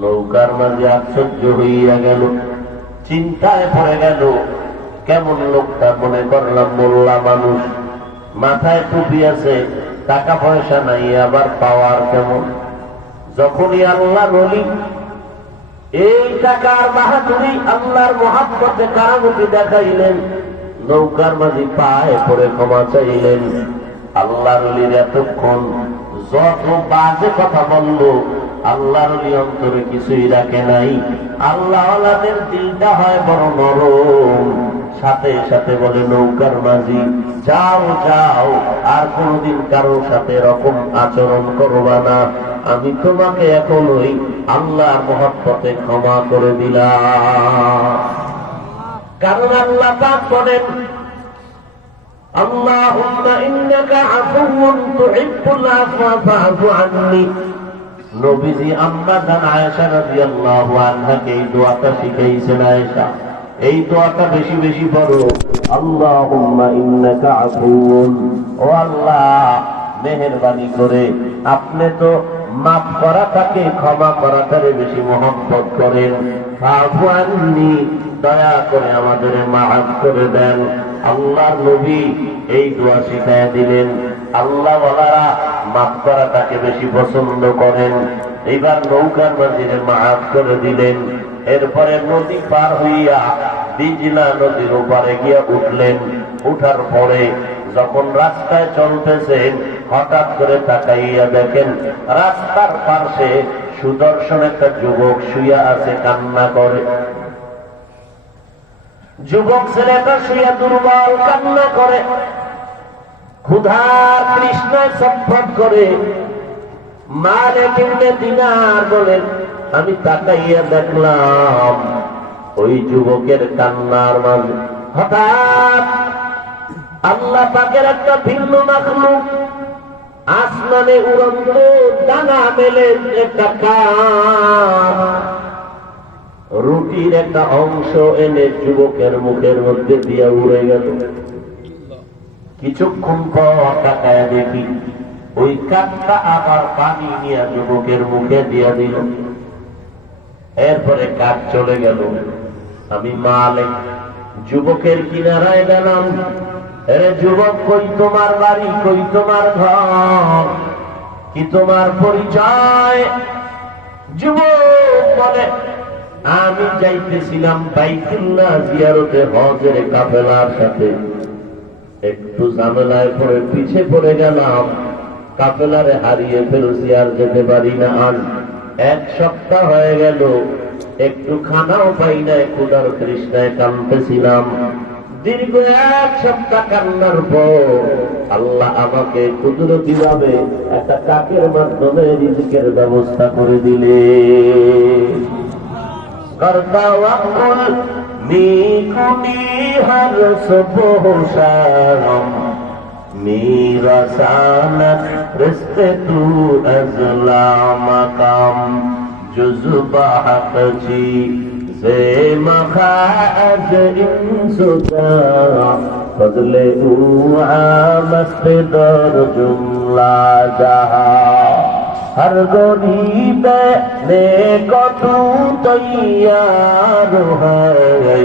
নৌকার মাঝে আশ্চর্য হইয়া গেল, চিন্তায় পড়ে গেল, কেমন লোকটা, মনে করলাম মোল্লা মানুষ, মাথায় টুপি আছে, টাকা পয়সা নাই, আবার পাওয়ার কেমন। যখনই আল্লাহর ওলি এই টাকার বাহাদুরি, আল্লাহর মহাব্বতে কারামতি দেখাইলেন, নৌকার মাঝি পায়ে পড়ে ক্ষমা চাইলেন। আল্লাহর ওলির এতক্ষণ যত বাজে কথা বলল, আল্লাহর ওলি অন্তরে কিছুই রাখে নাই। আল্লাহ ওয়ালাদের দিলটা হয় বড় নরম, সাথে সাথে বলে, নৌকার মাঝি, যাও যাও, আর কোনদিন কারোর সাথে এরকম আচরণ করবা না, আমি তোমাকে এখন ওই আল্লাহর মহব্বতে ক্ষমা করে দিলাম। কারণ আল্লাহ পাক বলেন, আল্লাহুম্মা ইন্নাকা আফুউন তুহিব্বুল আফওয়া ফা'ফু আন্নি। নবীজি আম্মা জান আয়েশা রাদিয়াল্লাহু আনহাকে এই দোয়াটা শিখাইছেন। আয়েশা, এই দোয়াটা বেশি বেশি পড়ো, আল্লাহুম্মা ইন্নাকা আফুউন, ও আল্লাহ, মেহেরবানি করে আপনি তো মাফ করাটাকে, ক্ষমা করাটারে বেশি মহব্বত করেন। ফা'ফু আন্নি, দয়া করে আমাদের মাফ করে দেন। আল্লাহর নবী এই দোয়া শিখাইয়া দিলেন। আল্লাহ ওয়ালারা মাফ করাটাকে বেশি পছন্দ করেন। এইবার নৌকার মাঝিরে মাফ করে দিলেন। এরপরে নদী পার হইয়া দিজলা নদীর ওপারে গিয়া উঠলেন। উঠার পরে যখন রাস্তায় চলতেছেন, হঠাৎ করে তাকাইয়া দেখেন রাস্তার পাশে সুদর্শন একটা যুবক শুইয়া আছে, কান্না করে। যুবক ছেলেটা শুইয়া দুর্বল কান্না করে, ক্ষুধার তৃষ্ণায় ছটফট করে। মালিক ইবনে দিনার বলেন, আমি তাকাইয়া দেখলাম ওই যুবকের কান্নার মাঝে হঠাৎ আল্লাহ পাকের একটা ভিন্ন মাখলুক আসমানে উড়ন্ত ডানা মেলে একটা কাক রুটির একটা অংশ এনে যুবকের মুখের মধ্যে দিয়ে উড়ে গেল। কিছুক্ষণ পর তাকায় দেখি ওই কাকটা আবার পানি নিয়ে যুবকের মুখে দিয়া দিল। এরপরে কাক চলে গেল। আমি মালিক যুবকের কিনারায় গেলাম। এরে যুবক, কই তোমার বাড়ি, কই তোমার ঘর, কি তোমার পরিচয়? যুবক বলে, আমি যাইতেছিলাম বাইতুল্লাহ জিয়ারতে হজের কাফেলার সাথে, একটু ঝামেলায় পড়ে পিছে পড়ে গেলাম, কাফেলারে হারিয়ে ফেলছি, আর যেতে পারি না। আর 1 সপ্তাহ হয়ে গেল, একটু খানাও পাই না, ক্ষুধার তৃষ্ণায় কাঁদতেছিলাম। দীর্ঘ 1 সপ্তাহ কান্নার পর আল্লাহ আমাকে কুদরতি ভাবে একটা কাকের মাধ্যমে রিজিকের ব্যবস্থা করে দিলে। করতা ওয়াকুল মিকুনি হর সুবহ শাম मेरा सानत रिश्ते तू अज़ला मकाम जुज़्बा हक़ जी से मखाज इंसुदा फज़ले ऊ आमस्त दर जुमला जहा हर गरीब ने को तू तैयार है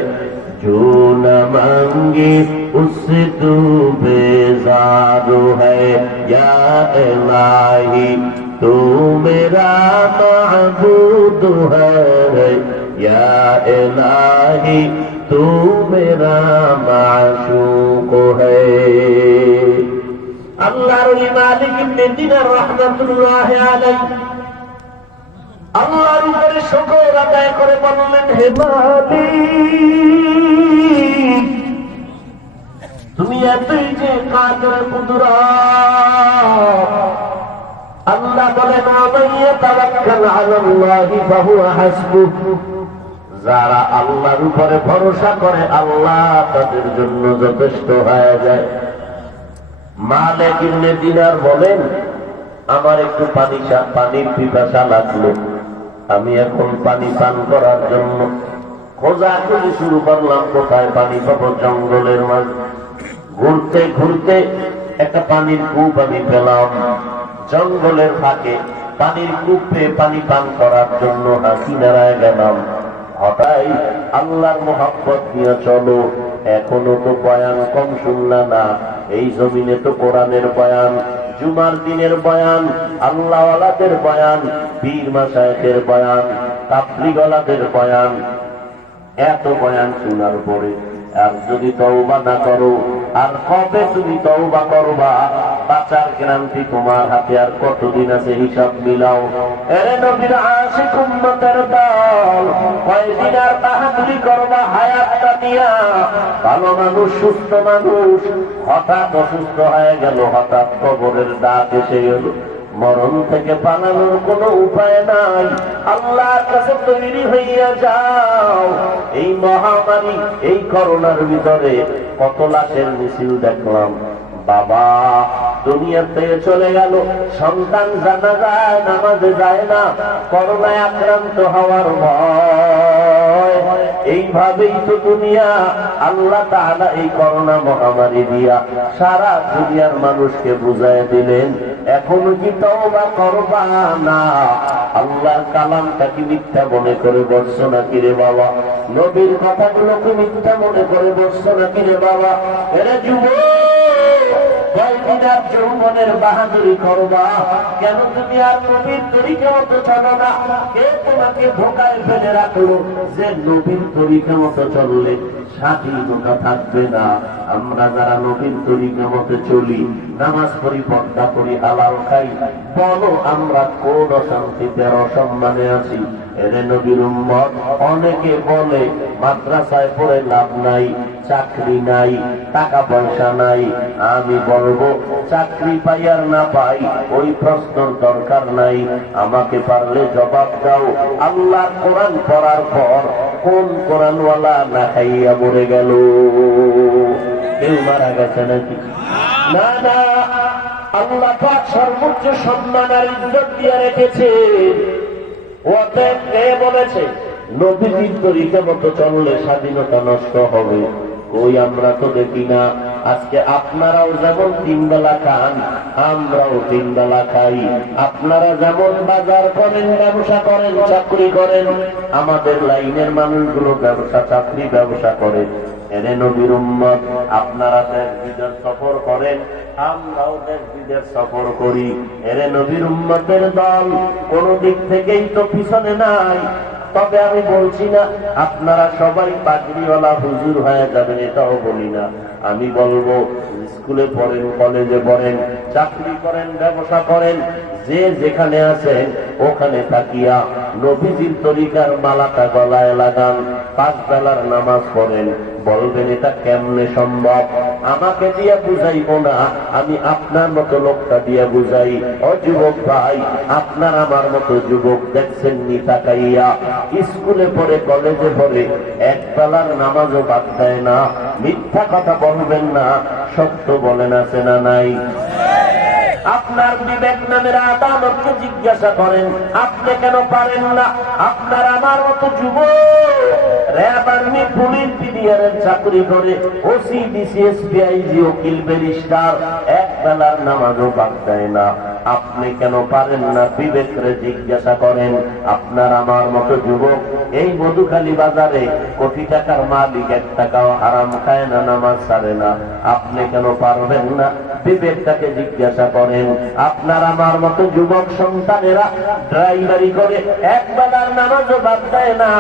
जो न मांगे उससे तू बेजार है। या इलाही तू मेरा महबूब है, या इलाही तू मेरा माशूक है। আল্লাহর ওলি মালিক ইবনে দিনার রাহমাতুল্লাহি আলাইহি আল্লাহর উপরে শুকর আদায় করে বললেন, হে মালিক, তুমি এতই যে কাদের কুদরত। আল্লাহ বলেন, আমাইয়া তাওয়াক্কাল আলাল্লাহি ফাহুয়া হাসবুহ, যারা আল্লাহর উপরে ভরসা করে আল্লাহ তাদের জন্য যথেষ্ট হয়ে যায়। মালিক ইবনে দিনার বলেন, আমার একটু পানির পিপাসা লাগলো, আমি এখন পানি পান করার জন্য খোঁজাখুঁজি শুরু করলাম, কোথায় পানি পাবো। জঙ্গলের মাঝে ঘুরতে ঘুরতে একটা পানির কূপ আমি পেলাম। জঙ্গলের ফাঁকে পানির কূপ পেয়ে পানি পান করার জন্য কিনারায় গেলাম। হঠাৎ আল্লাহর মোহাব্বত নিয়ে চলো, এখনো তো বয়ান কম শুনলা না, এই জমিনে তো কোরআনের বয়ান, জুমার দিনের বয়ান, আল্লাহওয়ালাদের বয়ান, পীর মাশায়েখের বয়ান, তাবলীগওয়ালাদের বয়ান, এত বয়ান শোনার পরে আর যদি তওবা না করো, আর কবে তুমি তওবা করবা? বাঁচার গ্যারান্টি তোমার হাতে আর কতদিন আছে? হিসাব মিলাও। এরে নবীর আশিক উম্মতের দল, কয়দিন আর বাহাদুরি করবা হায়াতটা দিয়া? ভালো মানুষ, সুস্থ মানুষ হঠাৎ অসুস্থ হয়ে গেল, হঠাৎ কবরের ডাক এসে গেল। মরণ থেকে পালানোর কোনো উপায় নাই, আল্লাহর কাছে তৈরি হইয়া যাও। এই মহামারী, এই করোনার ভিতরে কত লাশের মিছিল দেখলাম। বাবা দুনিয়াতে চলে গেল, সন্তান জানাজায় নামাজে যায় না, করোনায় আক্রান্ত হওয়ার ভয়। এইভাবেই তো দুনিয়া। আল্লাহ তাআলা এই করোনা মহামারী দিয়া সারা দুনিয়ার মানুষকে বুঝায় দিলেন, এখনো কি তওবা করবা না? আল্লাহর কালামটা কি মিথ্যা মনে করে বসছো নাকি রে বাবা? নবীর কথাগুলোকে মিথ্যা মনে করে বসছো নাকি রে বাবা? এরা যুবক, কয়দিনার যৌবনের বাহাদুরি করবা? কেন তুমি আর নবীর তরিকা মতো চলো না? কে তোমাকে ধোকায় ফেলে রাখলো যে নবীর তরিকা মতো চললে স্বাধীনতা থাকবে না? আমরা যারা নবীর তরিকা মতো চলি, নামাজ পড়ি, পর্দা করি, হালাল খাই, বলো আমরা কোন অশান্তিতে আর অসম্মানে আছি? এরে নবীর উম্মত, অনেকে বলে মাদ্রাসায় পড়ে লাভ নাই, চাকরি নাই, টাকা পয়সা নাই। আমি বলবো, চাকরি পাই আর না পাই ওই প্রশ্নের দরকার নাই। আমাকে পারলে জবাব দাও, আল্লাহর কোরআন পড়ার পর কোন কোরআনওয়ালা না খাইয়া মরে গেল? কেউ মারা গেছে নাকি? না না, আল্লাহ পাক সর্বোচ্চ সম্মান আর ইজ্জত দিয়ে রেখেছে। অতএব কে বলেছে নবীজির তরিকা মতো চললে স্বাধীনতা নষ্ট হবে? কই, আমরা তো দেখি না। আজকে আপনারাও যেমন 3 বেলা খান, আমরাও 3 বেলা খাই। আপনারা যেমন বাজার করেন, ব্যবসা করেন, চাকরি করেন, আমাদের লাইনের মানুষগুলো ব্যবসা, চাকরি, ব্যবসা করে। এরে নবীর উম্মত, আপনারা দেশ বিদেশ সফর করেন, আমরাও দেশ বিদেশ সফর করি। এরে নবীর উম্মতের দল কোন দিক থেকেই তো পিছনে নাই। তবে আমি বলছি না আপনারা সবাই পাগড়িওয়ালা হুজুর হয়ে যাবেন, এটাও বলি না। আমি বলবো স্কুলে পড়েন, কলেজে পড়েন, চাকরি করেন, ব্যবসা করেন, যে যেখানে আছেন ওখানে থাকিয়া নবীজির তরিকার মালাটা গলায় লাগান, 5 বেলার নামাজ পড়েন। বলবেন এটা কেমনে সম্ভব? আমাকে দিয়ে বুঝাইব না, আমি আপনার মতো লোকটা দিয়ে বুঝাই। ও যুবক ভাই, আপনার আমার মতো যুবক দেখছেন নি তাকাইয়া, স্কুলে পড়ে, কলেজে পড়ে, 1 বেলার নামাজও বাদ দেয় না। মিথ্যা কথা বলবেন না, সত্য বলেন আছে না নাই? আপনার বিবেক নামের আদালতকে জিজ্ঞাসা করেন, আপনি কেন পারেন না? আপনার আমার মতো যুবক র‍্যাব, আর্মি, পুলিশ, পিডিআরের চাকরি করে, ওসি, ডিসি, এসপি, আইজি, উকিল, ব্যারিস্টার, 1 বেলার নামাজও বাদ দেয় না। আপনি কেন পারেন না? বিবেকরে জিজ্ঞাসা করেন। আপনার আমার মতো যুবক এই মধুখালী বাজারে কোটি টাকার মালিক, 1 টাকাও হারাম খায় না, নামাজ ছাড়ে না। আপনি কেন পারবেন না? বিবেকটাকে জিজ্ঞাসা করেন। আপনার আমার মতো যুবক সন্তানেরা ড্রাইভারি করে, 1 বেলার নামাজও বাদ দেয় না।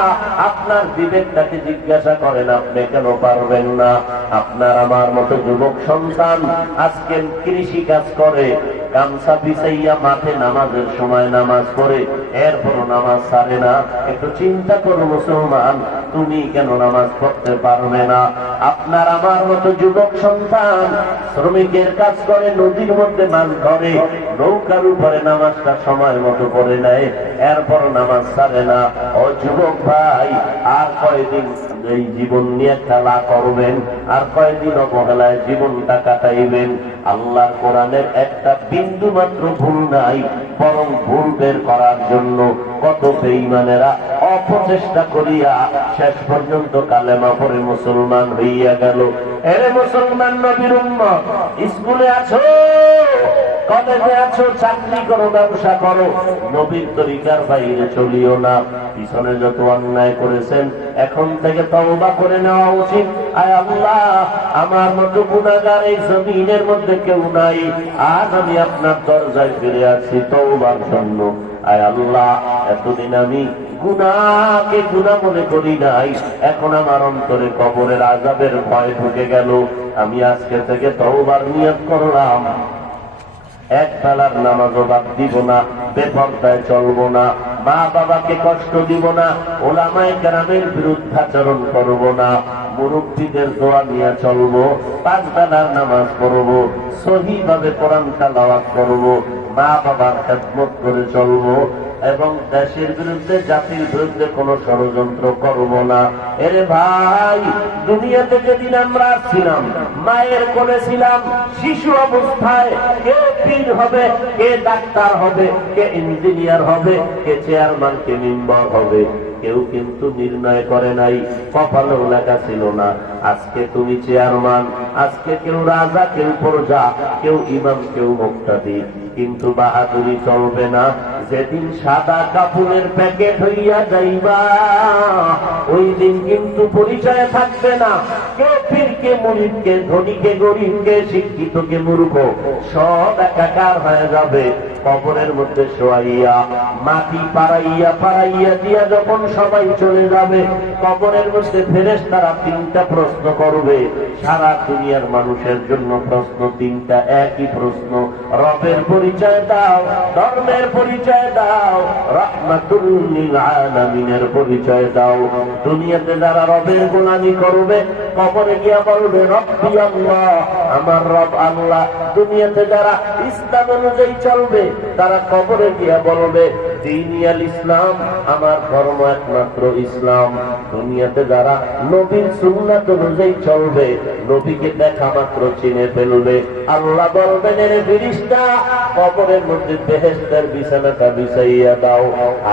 আপনার বিবেকটাকে জিজ্ঞাসা করেন, আপনি কেন পারবেন না? আপনার আমার মতো যুবক সন্তান আজকে কৃষি কাজ করে, গামছা বিছাইয়া মাঠে নামাজের সময় নামাজ পড়ে, এরপরও নামাজ ছাড়ে না। একটু চিন্তা করো মুসলমান, তুমি কেন নামাজ পড়তে পারবে না? আপনার আমার মতো যুবক সন্তান শ্রমিকের কাজ করে, নদীর মধ্যে মাছ ধরে, নৌকার উপরে নামাজটা সময় মতো পড়ে নেয়, এরপর নামাজ ছাড়ে না। ও যুবক ভাই, আর কয়দিন এই জীবন নিয়ে খেলা করবেন? আর কয়দিন অবহেলায় জীবনটা কাটাইবেন? আল্লাহর কোরআনের একটা বিন্দু মাত্র ভুল নাই, বরং ভুল বের করার জন্য কত বেঈমানেরা অপচেষ্টা করিয়া শেষ পর্যন্ত কালেমা পড়ে মুসলমান হইয়া গেল। এরে মুসলমান নবীর উম্মত, স্কুলে আছো, কলেজে আছো, চাকরি করো, ব্যবসা করো, নবীর তরিকার বাইরে চলিও না। পিছনে যত অন্যায় করেছেন এখন থেকে তওবা করে নেওয়া উচিত। আয় আল্লাহ, আমার মতো গুনাহগার এই জমিনের মধ্যে কেউ নাই, আজ আমি আপনার দরজায় ফিরে আসছি তওবার জন্য। আয় আল্লাহ, এতদিন আমি গুনাহকে গুনাহ মনে করি নাই, এখন আমার অন্তরে কবরের আযাবের ভয় ঢুকে গেল। আমি আজকে থেকে তওবার নিয়ত করলাম, 1 বেলার নামাজও বাদ দিব না, বেপরদায় চলবো না, মা বাবাকে কষ্ট দিব না, ওলামায়ে কেরামের বিরুদ্ধাচরণ করব না, মুরব্বীদের দোয়া নিয়ে চলবো, 5 বেলার নামাজ পড়বো, সহিভাবে কোরআন তেলাওয়াত করব, মা বাবার খেদমত করে চলবো, এবং দেশের বিরুদ্ধে, জাতির বিরুদ্ধে কোন ষড়যন্ত্র করব না। এরে ভাই, দুনিয়াতে যেদিন আমরা আসছিলাম, মায়ের কোলে ছিলাম, শিশু অবস্থায় কে পীর হবে, কে ডাক্তার হবে, কে ইঞ্জিনিয়ার হবে, কে চেয়ারম্যান, কে মেম্বার হবে, কেউ কিন্তু নির্ণয় করে নাই, কপালেও লেখা ছিল না। আজকে তুমি চেয়ারম্যান, আজকে কেউ রাজা, কেউ প্রজা, কেউ ইমাম, কেউ মুক্তাদি, কিন্তু বাহাদুরি চলবে না। যেদিন সাদা কাপড়ের প্যাকেট হইয়া যাইবা, ওই দিন কিন্তু পরিচয় থাকবে না। কে পীর, কে মুরিদ, কে ধনী, কে গরিব, কে শিক্ষিত, কে মূর্খ, সব একাকার হয়ে যাবে। কবরের মধ্যে শোয়াইয়া মাটি পাড়াইয়া পাড়াইয়া দিয়া যখন সবাই চলে যাবে, কবরের মধ্যে ফেরেশতারা 3টা প্রশ্ন করবে। সারা দুনিয়ার মানুষের জন্য প্রশ্ন 3টা, একই প্রশ্ন। রবের পরিচয় দাও, ধর্মের পরিচয় দাও, রাহমাতুল লিল আলামিনের পরিচয় দাও। দুনিয়াতে যারা রবের গোলামি করবে, কবরে গিয়া বলবে রব্বি আল্লাহ, আমার রব আল্লাহ। দুনিয়াতে যারা ইসলাম অনুযায়ী চলবে, তারা কবরে গিয়া বলবে দীনিয়াল ইসলাম, আমার ধর্ম একমাত্র ইসলাম। দুনিয়াতে যারা নবীর সুন্নাত অনুযায়ী চলবে, নবীকে দেখা মাত্র চিনে ফেলবে। আল্লাহ বলবেন, এর ফেরেশতা কবরের মধ্যে বেহেশতের বিছানাটা বিছাইয়া দাও,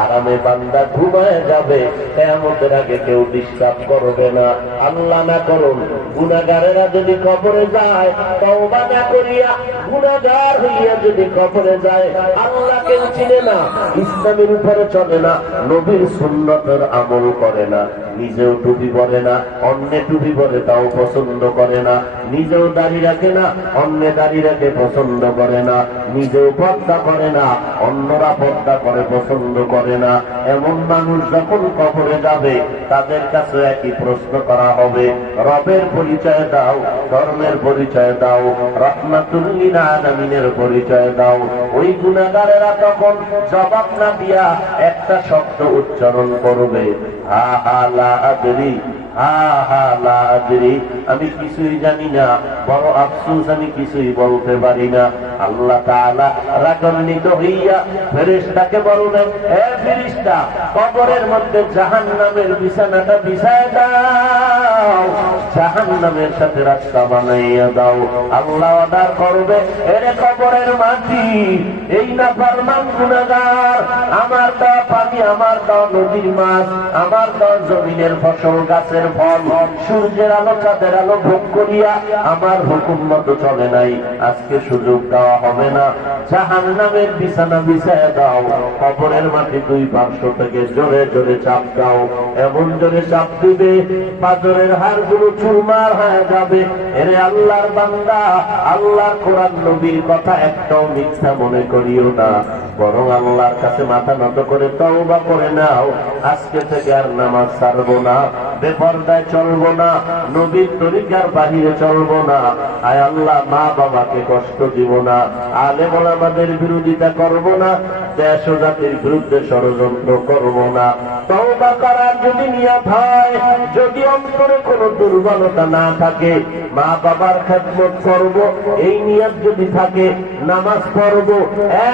আরামে বান্দা ঘুমায় যাবে, কিয়ামতের আগে কেউ ডিস্টার্ব করবে না। আল্লাহ না করুন, গুনাহগারেরা যদি কবরে যায়, তওবা না করিয়া গুনাহগার হইয়া যদি কবরে যায়, আল্লাহ কেউ চিনে না, ইসলামের উপরে চলে না, নবীর সুন্নতের আমল করে না, নিজেও টুপি পরে না, অন্যে টুপি পরে তাও পছন্দ করে না, নিজেও দাড়ি রাখে না, অন্যে দাড়ি রাখে পছন্দ করে না, নিজেও পর্দা করে না, অন্যরা পর্দা করে পছন্দ করে না। এমন মানুষ যখন কবরে যাবে, তাদের কাছে একই প্রশ্ন করা হবে, রবের পরিচয় দাও, ধর্মের পরিচয় দাও, রাহমাতুল লিল আলামিনের পরিচয় দাও। ওই গুনাহগারেরা তখন জবাব না দিয়া একটা শব্দ উচ্চারণ করবে, হা হা লা আদরি, হা হা লা আদরি, আমি কিছুই জানি না, বড় আফসোস আমি কিছুই বলতে পারি না। আল্লাহ তাআলা রাগান্বিত হইয়া ফেরেশতাকে বললেন, হে ফেরেশতা, কবরের মধ্যে জাহান্নামের বিছানাটা বিছায় দাও, জাহান্নামের সাথে রাস্তা বানাইয়া দাও। আল্লাহ অর্ডার করবে, এরে কবরের মাটি, এই নাফরমান গুনাহগার, আমার দেওয়া পানি, আমার দেওয়া নদীর মাছ, আমার দেওয়া জমিনের ফসল, গাছের ফল, সূর্যের আলো চাঁদের আলো ভোগ করিয়া আমার হুকুম মতো চলে নাই, আজকে সুযোগ দেওয়া হবে না, জাহান্নামের বিছানা বিছায় দাও। কবরের মাটি দুই পার্শ্ব থেকে জোরে জোরে চাপ দাও, এমন জোরে চাপ দিবে পাঁজরের হাড়গুলো চুরমার হয়ে যাবে। এরে আল্লাহর বান্দা, আল্লাহর কোরআন নবীর কথা একটাও মিথ্যা মনে করিও না, বরং আল্লাহর কাছে মাথা নত করে তওবা করে নাও, আজকে থেকে আর নামাজ ছাড়বো না, বেপরদায় চলবো না, নবীর তরিকার বাহিরে চলবো না, আয় আল্লাহ মা বাবাকে কষ্ট দিব না, আলেম ওলামাদের বিরোধিতা করব না, দেশ ও জাতির বিরুদ্ধে ষড়যন্ত্র করব না। তওবা করার যদি নিয়ত হয়, যদি অন্তরে কোনো দুর্বলতা না থাকে, মা বাবার খেদমত করব এই নিয়ত যদি থাকে, নামাজ পড়ব,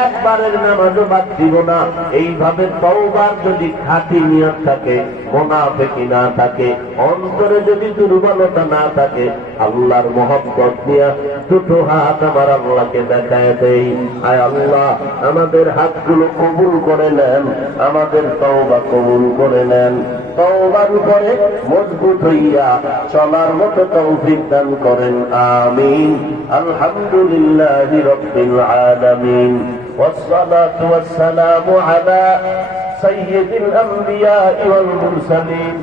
একবারের নামাজও বাদ দিব না, এইভাবে তওবার যদি খাঁটি নিয়ত থাকে, মুনাফিকি না থাকে, অন্তরে যদি দুর্বলতা না থাকে, আল্লাহর মহব্বত নিয়ে দুটো হাত আমার আল্লাহকে দেখায় দেই, আয় আল্লাহ আমাদের হাতগুলো কবুল করে নেন, আমাদের তওবা কবুল করে নেন, তওবার উপরে মজবুত হইয়া চলার মতো তৌফিক দান করেন, আমিন। আলহামদুলিল্লাহি রাব্বিল আলামিন, ওয়াসসালাতু ওয়াসসালামু আলা সাইয়্যিদিল আমবিয়া ওয়াল মুরসালিন।